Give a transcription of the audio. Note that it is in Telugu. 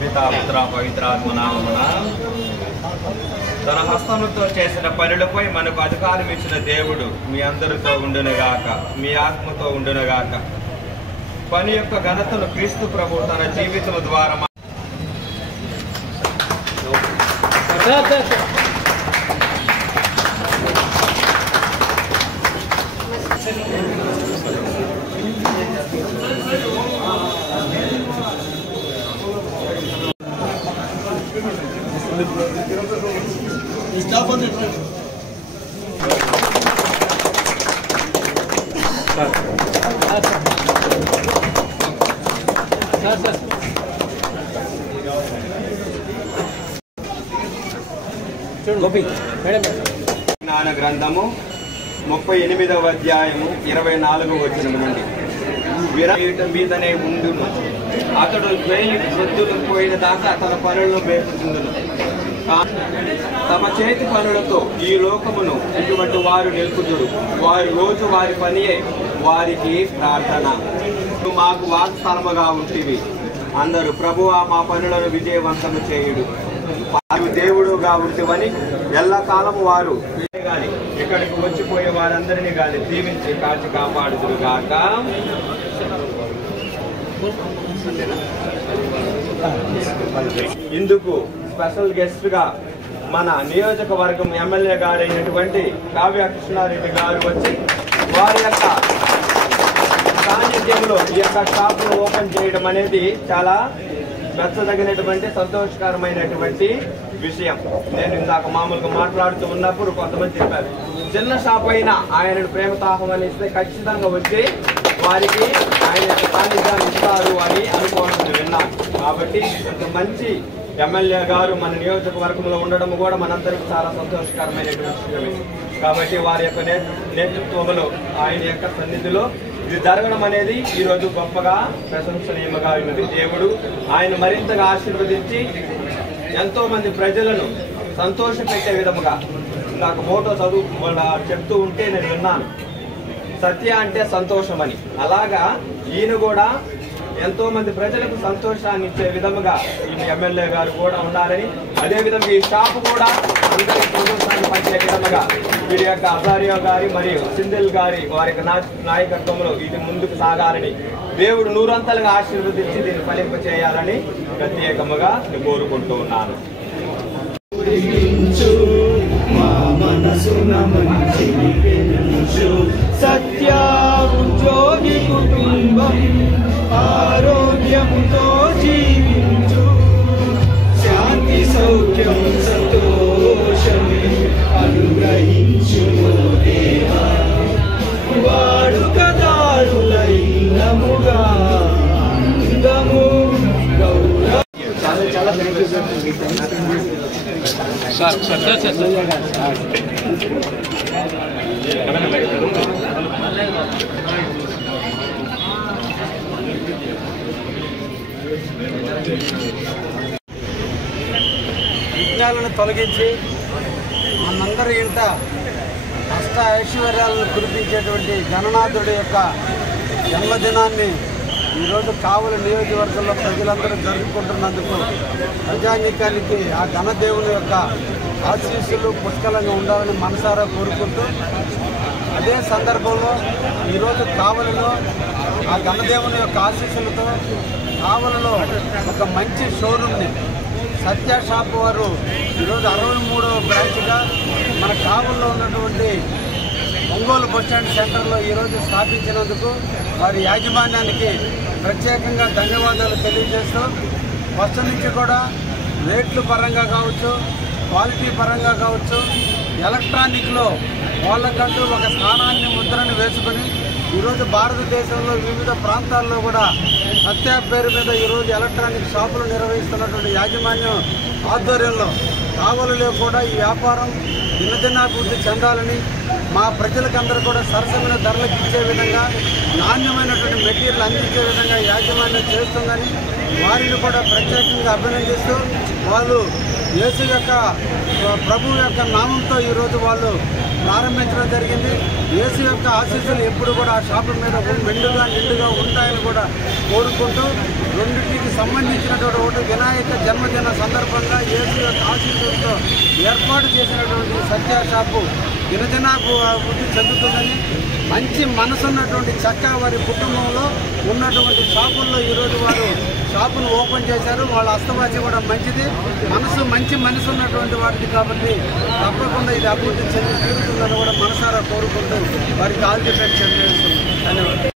పితా పుత్ర పవిత్రాత్మ నామమున తన హస్తముతో చేసిన పనులపై మనకు అధికారం ఇచ్చిన దేవుడు మీ అందరితో ఉండునుగాక, మీ ఆత్మతో ఉండునుగాక. పని యొక్క ఘనతను క్రీస్తు ప్రభు తన జీవితం ద్వారా జ్ఞాన గ్రంథము 38వ అధ్యాయము 24వ వచనం నుండి. విరాటం మీదనే ఉండును, అతడు పొద్దులు పోయిన దాకా తన పనులను మేపుతుండును. తమ చేతి పనులతో ఈ లోకమును ఇటువంటి వారు నిలుపుదురు. వారి రోజు వారి పనియే వారికి ప్రార్థన. మాకు వాగ్స్థలముగా ఉంటివి. అందరూ ప్రభువా మా పనులను విజయవంతము చేయుడు. దేవుడుగా ఉంటివని ఎల్లకాలము వారు గాని ఇక్కడికి వచ్చిపోయే వారందరినీ గాని దీవించి కాచి కాపాడుదురు గాక. ఇందుకు స్పెషల్ గెస్ట్ గా మన నియోజకవర్గం ఎమ్మెల్యే గారైనటువంటి కావ్య కృష్ణారెడ్డి గారు వచ్చి వారి యొక్క సాన్నిధ్యంలో ఈ యొక్క షాపును ఓపెన్ చేయడం అనేది చాలా మెచ్చదగినటువంటి సంతోషకరమైనటువంటి విషయం. నేను ఇందాక మామూలుగా మాట్లాడుతూ ఉన్నప్పుడు కొంతమంది చెప్పారు, చిన్న షాప్ అయినా ఆయనను ప్రేమతో ఆహ్వానిస్తే ఖచ్చితంగా వచ్చి వారికి ఆయన సాన్నిధ్యాన్ని ఇస్తారు అని అనుకోవడం విన్నాను. కాబట్టి మంచి ఎమ్మెల్యే గారు మన నియోజకవర్గంలో ఉండడం కూడా మనందరికీ చాలా సంతోషకరమైనటువంటి విషయమే. కాబట్టి వారి యొక్క నేతృత్వంలో ఆయన యొక్క సన్నిధిలో ఇది జరగడం అనేది ఈ రోజు గొప్పగా ప్రశంసనీయముగా ఉన్నది. దేవుడు ఆయన మరింతగా ఆశీర్వదించి ఎంతో మంది ప్రజలను సంతోషపెట్టే విధముగా నాకు మోటో చెప్తూ ఉంటే నేను విన్నాను, సత్య అంటే సంతోషం అని. అలాగా ఈయన కూడా ఎంతో మంది ప్రజలకు సంతోషాన్ని ఇచ్చే విధముగా ఈ ఎమ్మెల్యే గారు కూడా ఉన్నారని, అదేవిధంగా ఈ షాప్ కూడా అందరికీ సంతోషాన్ని పంచే విధముగా వీరి యొక్క అజారియో గారి మరియు సింధిల్ గారి వారి నాయకత్వంలో ఇది ముందుకు సాగాలని దేవుడు నూరంతలుగా ఆశీర్వదించి దీన్ని ఫలింప చేయాలని ప్రత్యేకముగా కోరుకుంటూ ఉన్నాను. సత్య ఉద్యోగి కుటుంబం ఆరోగ్యంతో జీవించు, శాంతి సౌఖ్యం సంతోషమే అనుగ్రహించు దేవా. వాడుకదారులైనముగా అందము గౌరవ విఘ్నాలను తొలగించి మనందరి ఇంట అష్ట ఐశ్వర్యాలను కురిపించేటువంటి గణనాథుడి యొక్క జన్మదినాన్ని ఈరోజు కావలి నియోజకవర్గంలో ప్రజలందరూ జరుపుకుంటున్నందుకు ప్రజానీకానికి ఆ ఘనదేవుని యొక్క ఆశీస్సులు పుష్కలంగా ఉండాలని మనసారా కోరుకుంటూ, అదే సందర్భంలో ఈరోజు కావలిలో ఆ ఘనదేవుని యొక్క ఆశీస్సులతో కావలిలో ఒక మంచి షోరూమ్ని సత్య షాప్ వారు ఈరోజు 63వ బ్రాంచ్గా మన కావలిలో ఉన్నటువంటి ఒంగోలు బస్టాండ్ సెంటర్లో ఈరోజు స్థాపించినందుకు వారి యాజమాన్యానికి ప్రత్యేకంగా ధన్యవాదాలు తెలియజేస్తూ, ఫస్ట్ నుంచి కూడా రేట్లు పరంగా కావచ్చు, క్వాలిటీ పరంగా కావచ్చు, ఎలక్ట్రానిక్లో వాళ్ళకంటూ ఒక స్థానాన్ని ముద్రను వేసుకుని ఈరోజు భారతదేశంలో వివిధ ప్రాంతాల్లో కూడా సత్య పేరు మీద ఈరోజు ఎలక్ట్రానిక్ షాపులు నిర్వహిస్తున్నటువంటి యాజమాన్యం ఆధ్వర్యంలో కావలిలో కూడా ఈ వ్యాపారం దినదినాభివృద్ధి చెందాలని, మా ప్రజలకందరూ కూడా సరసమైన ధరలకు ఇచ్చే విధంగా నాణ్యమైనటువంటి మెటీరియల్ అందించే విధంగా యాజమాన్యం చేస్తుందని వారిని కూడా ప్రత్యేకంగా అభినందిస్తూ, వాళ్ళు యేసు యొక్క ప్రభు యొక్క నామంతో ఈరోజు వాళ్ళు ప్రారంభించడం జరిగింది. యేసు యొక్క ఆశీస్సులు ఎప్పుడు కూడా ఆ షాపు మీద నిండుగా ఉంటాయని కూడా కోరుకుంటూ రెండింటికి సంబంధించినటువంటి ఒకటి వినాయక జన్మదిన సందర్భంగా యేసు యొక్క ఆశీస్సులతో ఏర్పాటు చేసినటువంటి సత్య షాపు దినదినాభివృద్ధి చెందుతుందని, మంచి మనసున్నటువంటి చక్కా వారి కుటుంబంలో ఉన్నటువంటి షాపుల్లో ఈరోజు వారు షాపును ఓపెన్ చేశారు. వాళ్ళ హస్తవాసి కూడా మంచిది, మంచి మనసు ఉన్నటువంటి వారికి కాబట్టి తప్పకుండా ఇది అభివృద్ధి చెంది తీరుతుందని కూడా మనసారా కోరుకుంటూ వారికి ఆల్ ది బెస్ట్. ధన్యవాదాలు.